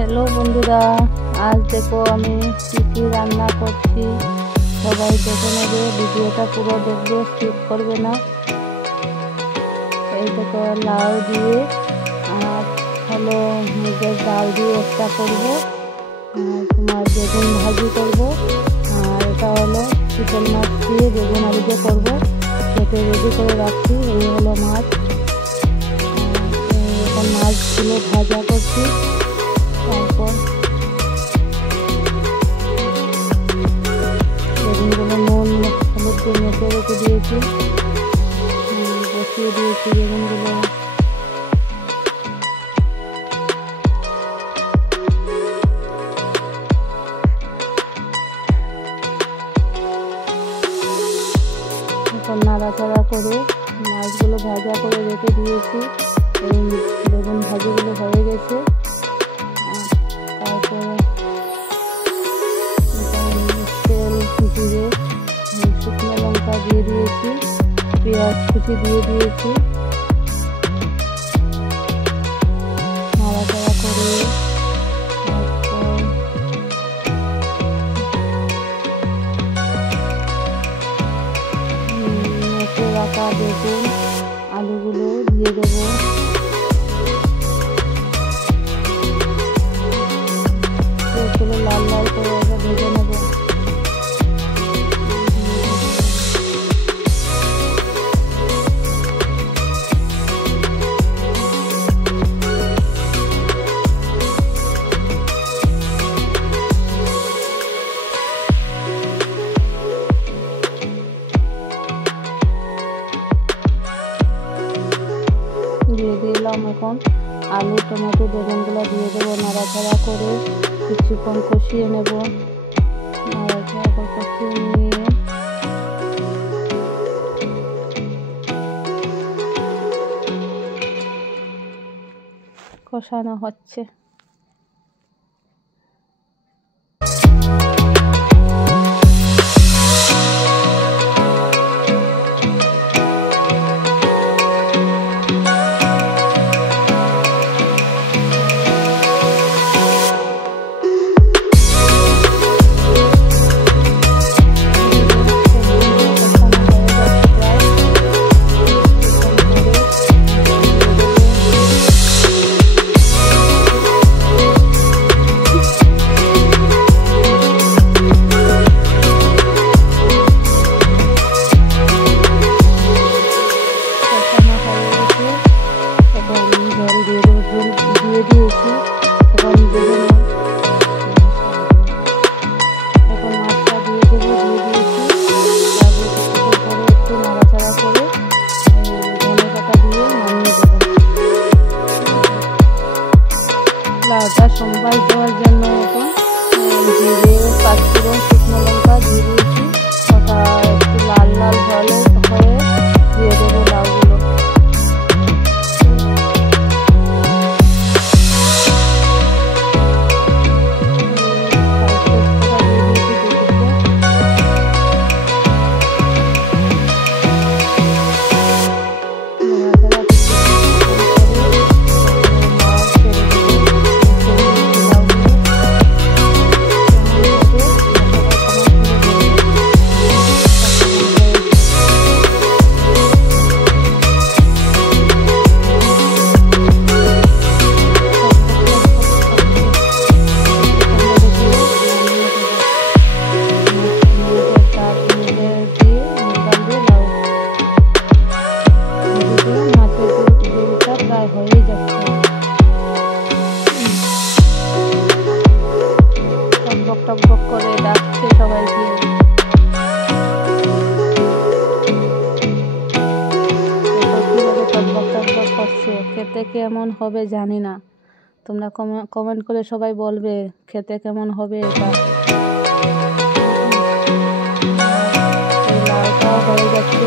Hello बंधुरा आज देखो আমি কি রান্না করছি সবাই দেখে নেবে ভিডিওটা পুরো দেখবে স্কিপ করবে না। এই দেখো লাউ দিয়ে আর হলো মুগের ডাল দিয়ে একটা করব আর তোমার বেগুন ভাজি করব আর এটা হলো চিকেন মাছ দিয়ে বেগুন আলু দিয়ে করব। কেটে রেডি করে রাখছি। এই হলো মাছ, এখন মাছগুলো ভাজা করছি। তারপর বেগুনগুলো নুন হলুদ দিয়ে মেখে রেখে দিয়েছি, বসিয়ে দিয়েছি বেগুনগুলো। এখন নাড়াচাড়া করে মাছগুলো ভাজা করে রেখে দিয়েছি। এই বেগুন ভাজিগুলো হয়ে গেছে। তারপরে তেল জিরে শুকনো লঙ্কা দিয়ে দিয়েছি, পেঁয়াজ কুচি দিয়ে দিয়েছি। নাড়াচাড়া করে মেখে রাখা বেগুন আলুগুলো দিয়ে দেবো। লাল লাল করে ভেজে নেব। দিয়ে দিলাম এখন আলু টমেটো বেগুনগুলো দিয়ে দেবো। নাড়াচাড়া করে কিছুক্ষণ কষিয়ে নেব। নাড়াচাড়া করে কষিয়ে নিয়ে কষানো হচ্ছে। লাউটা সম্বাই দেওয়ার জন্য এখন জিরে পাঁচফোড়ন শুকনো লঙ্কা দিয়ে দিয়েছি। ওটা একটু লাল লাল হয়ে দিয়ে দেবো লাউগুলো। টকবক করে ডাকছে সবাইকে। টকবক টকবক করছে। খেতে কেমন হবে জানি না, তোমরা কমেন্ট করে সবাই বলবে খেতে কেমন হবে এটা। লাউটাও হয়ে যাচ্ছে।